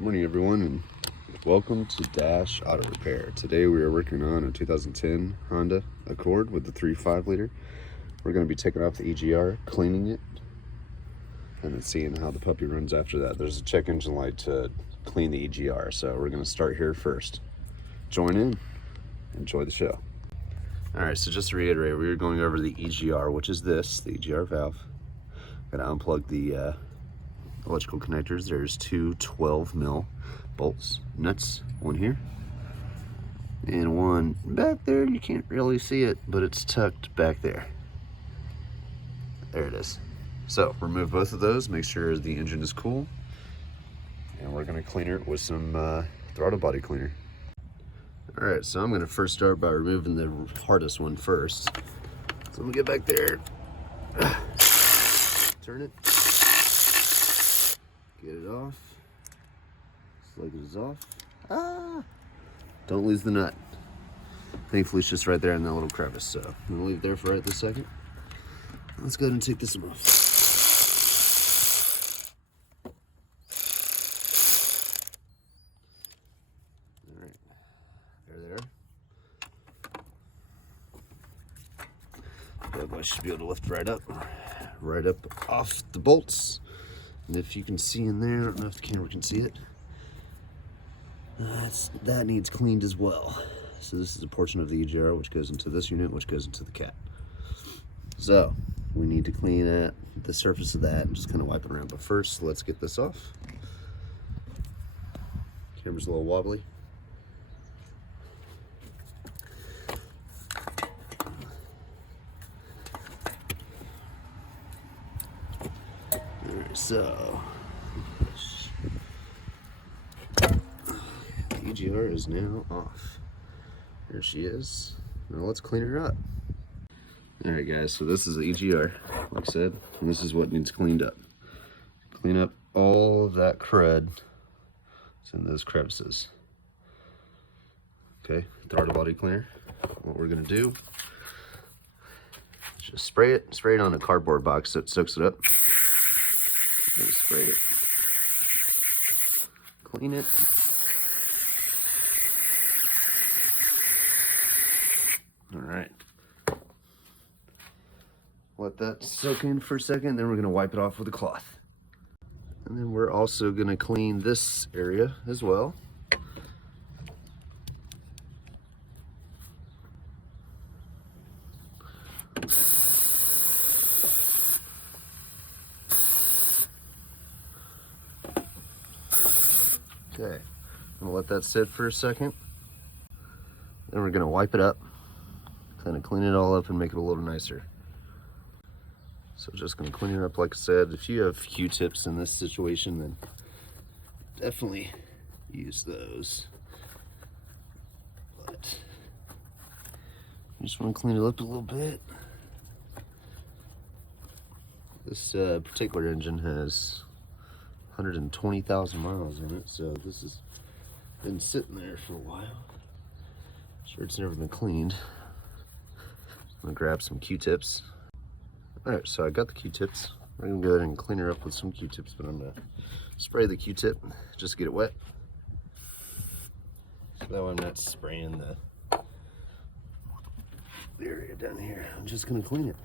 Good morning, everyone, and welcome to Dash Auto Repair. Today we are working on a 2010 Honda Accord with the 3.5 liter. We're going to be taking off the EGR, cleaning it, and then seeing how the puppy runs after that. There's a check engine light to clean the EGR, so we're going to start here first. Join in, enjoy the show. All right, so just to reiterate, we were going over the EGR, which is this, the EGR valve. Got to unplug the electrical connectors. There's two 12 mil bolts, nuts, one here and one back there. You can't really see it, but it's tucked back there. There it is. So remove both of those, make sure the engine is cool, and we're going to clean it with some throttle body cleaner. All right, so I'm going to first start by removing the hardest one first. So I'm going to get back there, turn it, get it off. Slug it is off. Don't lose the nut. Thankfully, it's just right there in that little crevice, so I'm gonna leave it there for right this second. Let's go ahead and take this off. All right, there. That boy should be able to lift right up off the bolts. And if you can see in there, I don't know if the camera can see it, that needs cleaned as well. So this is a portion of the EGR which goes into this unit, which goes into the cat. So we need to clean the surface of that and just kind of wipe it around. But first, let's get this off. Camera's a little wobbly. Alright, so the EGR is now off. There she is. Now let's clean her up. Alright guys, so this is the EGR, like I said, and this is what needs cleaned up. Clean up all of that crud that's in those crevices. Okay, throttle body cleaner. What we're gonna do is just spray it on a cardboard box so it soaks it up. Just spray it. Clean it. All right. Let that soak in for a second, then we're gonna wipe it off with a cloth. And then we're also gonna clean this area as well. Okay, I'm gonna let that sit for a second. Then we're gonna wipe it up, kind of clean it all up and make it a little nicer. So just gonna clean it up, like I said. If you have Q-tips in this situation, then definitely use those. But I just wanna clean it up a little bit. This particular engine has 120,000 miles in it, so this has been sitting there for a while. Sure it's never been cleaned. I'm gonna grab some Q-tips. All right, so I got the Q-tips. We're gonna go ahead and clean her up with some Q-tips, but I'm gonna spray the Q-tip just to get it wet. So that way I'm not spraying the area down here. I'm just gonna clean it.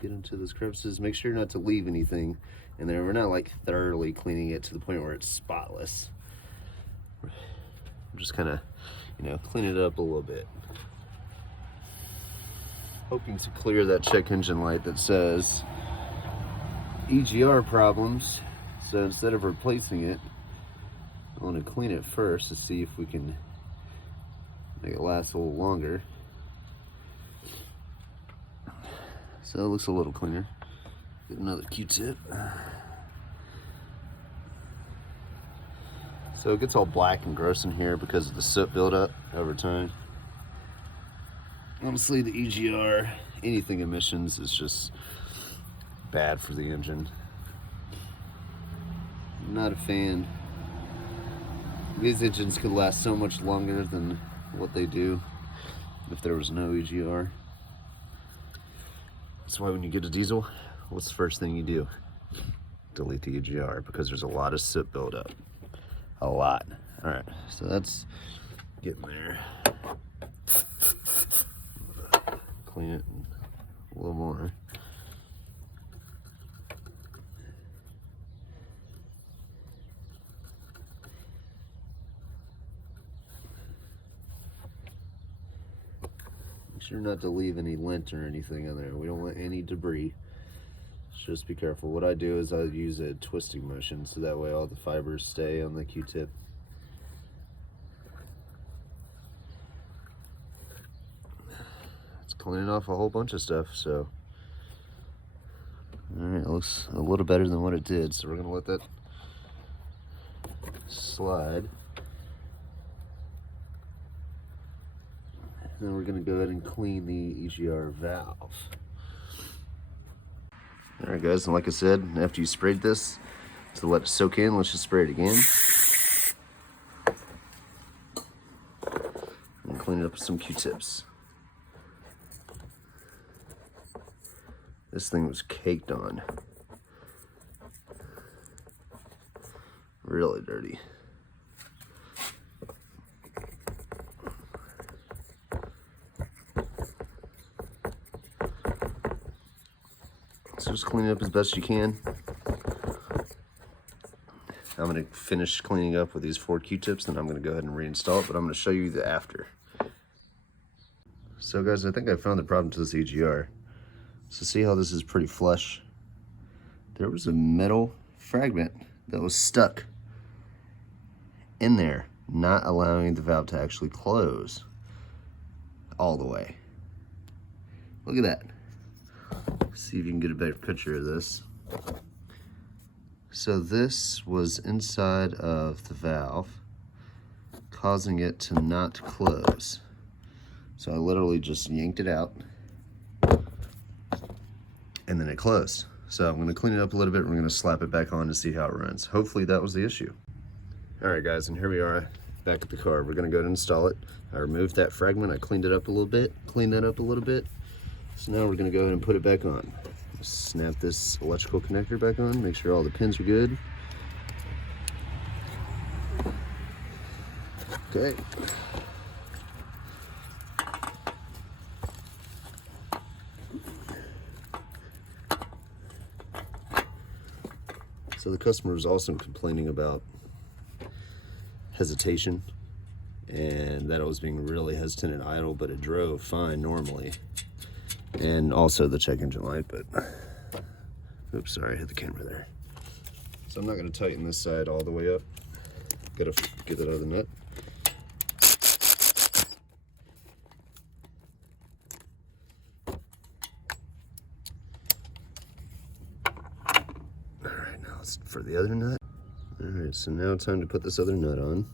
Get into those crevices. Make sure not to leave anything in there. We're not like thoroughly cleaning it to the point where it's spotless. I'm just kind of, clean it up a little bit. Hoping to clear that check engine light that says EGR problems. So instead of replacing it, I want to clean it first to see if we can make it last a little longer. So it looks a little cleaner. Get another Q-tip. So it gets all black and gross in here because of the soot buildup over time. Honestly, the EGR, anything emissions is just bad for the engine. I'm not a fan. These engines could last so much longer than what they do if there was no EGR. That's why when you get a diesel, what's the first thing you do? delete the EGR because there's a lot of soot buildup. A lot. All right, so that's getting there. Clean it a little more. Make sure not to leave any lint or anything in there. We don't want any debris. Just be careful. What I do is I use a twisting motion so that way all the fibers stay on the Q-tip. It's cleaning off a whole bunch of stuff, so. All right, it looks a little better than what it did, so we're gonna let that slide. Then we're gonna go ahead and clean the EGR valve. All right, guys, and like I said, after you sprayed this, to let it soak in, let's just spray it again. And clean it up with some Q-tips. This thing was caked on. Really dirty. So just clean it up as best you can. I'm gonna finish cleaning up with these 4 Q-tips, then I'm gonna go ahead and reinstall it, but I'm gonna show you the after. So guys, I think I found the problem to this EGR. So see how this is pretty flush? There was a metal fragment that was stuck in there, not allowing the valve to actually close all the way. Look at that. See if you can get a better picture of this. So this was inside of the valve, causing it to not close. So I literally just yanked it out, and then it closed. So I'm gonna clean it up a little bit, and we're gonna slap it back on to see how it runs. Hopefully that was the issue. All right, guys, and here we are back at the car. We're gonna go ahead and install it. I removed that fragment, I cleaned it up a little bit, cleaned that up a little bit. So now we're gonna go ahead and put it back on. Snap this electrical connector back on, make sure all the pins are good. Okay. So the customer was also complaining about hesitation and that it was being really hesitant and idle, but it drove fine normally. And also the check engine light, but oops, sorry, I hit the camera there. So I'm not going to tighten this side all the way up. Gotta get that out of the nut. All right, now it's for the other nut. All right, so now it's time to put this other nut on.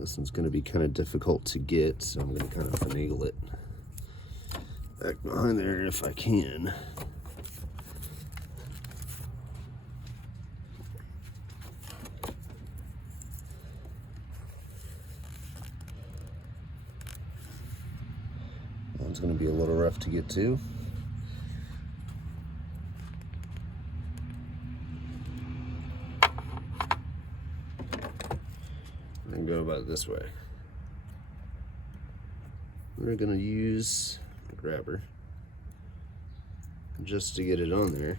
This one's going to be kind of difficult to get, so I'm going to kind of finagle it back behind there if I can. That one's going to be a little rough to get to. And go about it this way. We're going to use grabber just to get it on there.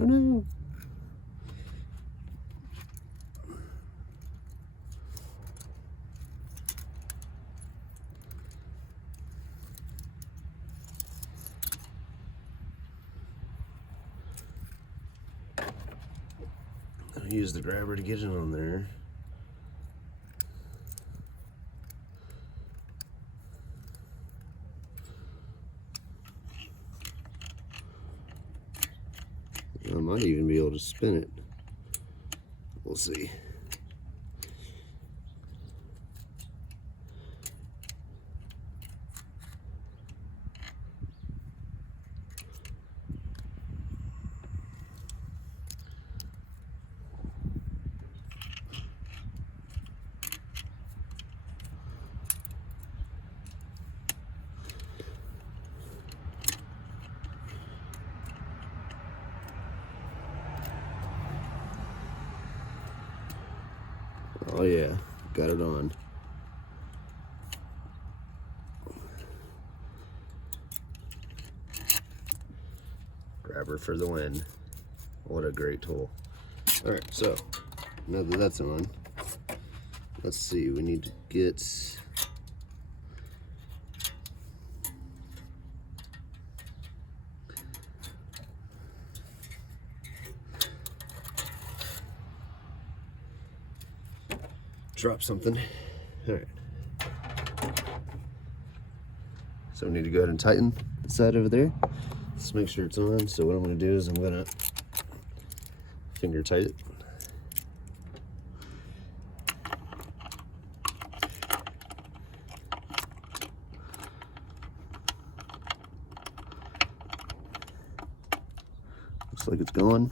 Oh no. Use the grabber to get it on there. I might even be able to spin it. We'll see. Oh yeah, got it on. Grabber for the win. What a great tool. All right, so now that that's on, let's see, we need to get drop something. All right. So we need to go ahead and tighten the side over there. Let's make sure it's on. So what I'm going to do is I'm going to finger tight it. Looks like it's going.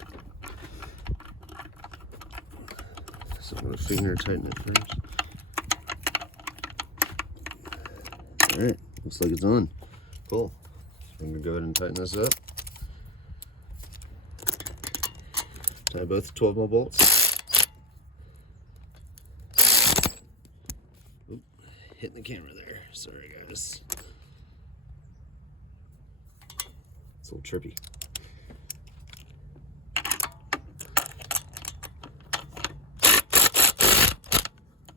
So I'm going to finger tighten it first. All right, looks like it's on. Cool. I'm going to go ahead and tighten this up. Tie both 12mm bolts. Oop, hitting the camera there. Sorry, guys. It's a little trippy.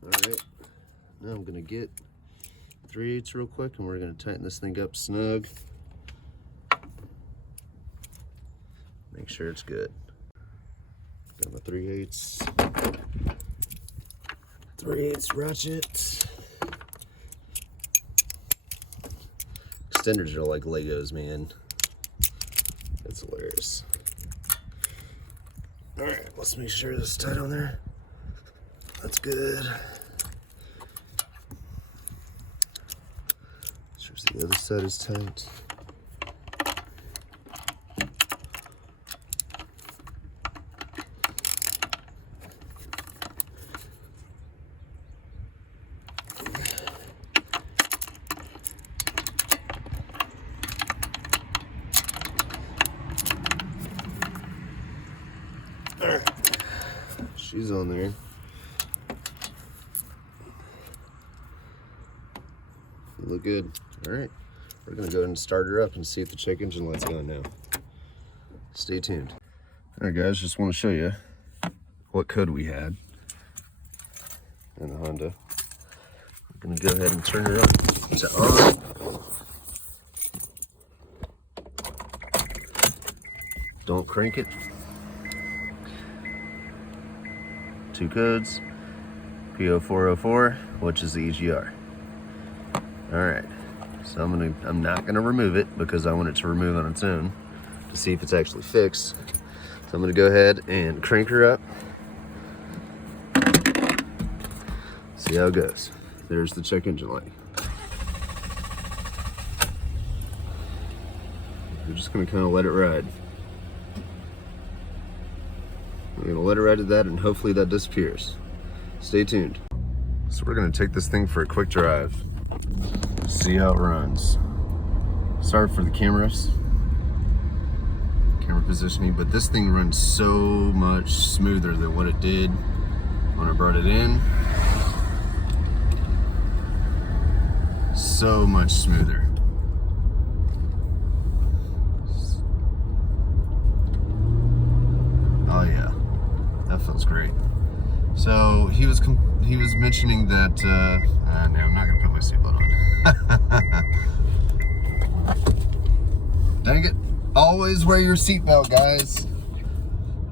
Alright, now I'm going to get 3/8 real quick and we're going to tighten this thing up snug. Make sure it's good. Got my 3/8. 3/8 ratchet. Extenders are like Legos, man. That's hilarious. Alright, let's make sure this is tight on there. That's good. Make sure the other side is tight. Alright, she's on there. You look good. Alright, we're gonna go ahead and start her up and see if the check engine light's going now. Stay tuned. Alright guys, just want to show you what code we had in the Honda. I'm gonna go ahead and turn her up to on. Don't crank it. 2 codes, P0404, which is the EGR. All right, so I'm not gonna remove it because I want it to remove on its own to see if it's actually fixed. So I'm gonna go ahead and crank her up. See how it goes. There's the check engine light. We're just gonna kind of let it ride. We're gonna let it ride to that and hopefully that disappears. Stay tuned. So we're gonna take this thing for a quick drive. See how it runs. Sorry for the camera positioning, but this thing runs so much smoother than what it did when I brought it in. So much smoother. Oh yeah, that feels great. So he was mentioning that. No, I'm not gonna put my seatbelt on. Dang it! Always wear your seatbelt, guys.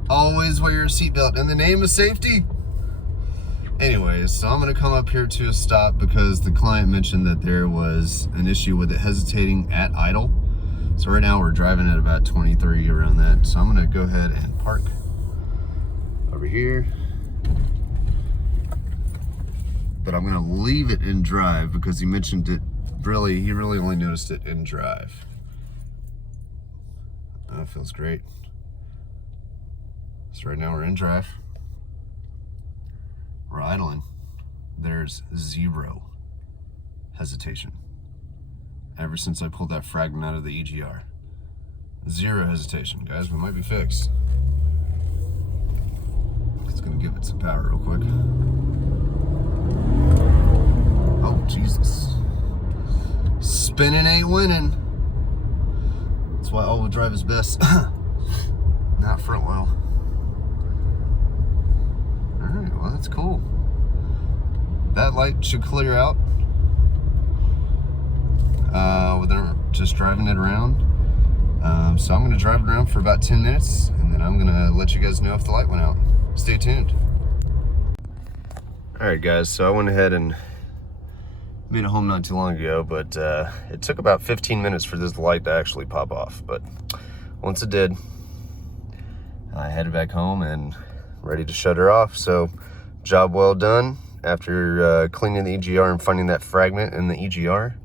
Always wear your seatbelt in the name of safety. Anyways, so I'm gonna come up here to a stop because the client mentioned that there was an issue with it hesitating at idle. So right now we're driving at about 23 around that. So I'm gonna go ahead and park over here. But I'm gonna leave it in drive because he mentioned it he really only noticed it in drive. That feels great. So right now we're in drive. We're idling. There's 0 hesitation. Ever since I pulled that fragment out of the EGR. 0 hesitation, guys. We might be fixed. Just gonna give it some power real quick. Jesus. Spinning ain't winning. That's why all-wheel drive is best. Not front wheel. Alright, well that's cool. That light should clear out without just driving it around. So I'm going to drive it around for about 10 minutes and then I'm going to let you guys know if the light went out. Stay tuned. Alright guys, so I went ahead and made it home not too long ago, but it took about 15 minutes for this light to actually pop off. But once it did, I headed back home and ready to shut her off. So job well done. After cleaning the EGR and finding that fragment in the EGR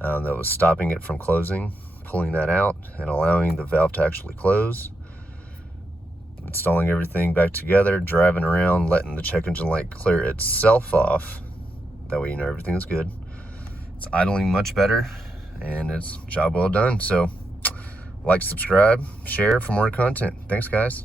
that was stopping it from closing, pulling that out and allowing the valve to actually close, installing everything back together, driving around, letting the check engine light clear itself off. That way you know everything is good. It's idling much better and it's job well done. So like, subscribe, share for more content. Thanks guys.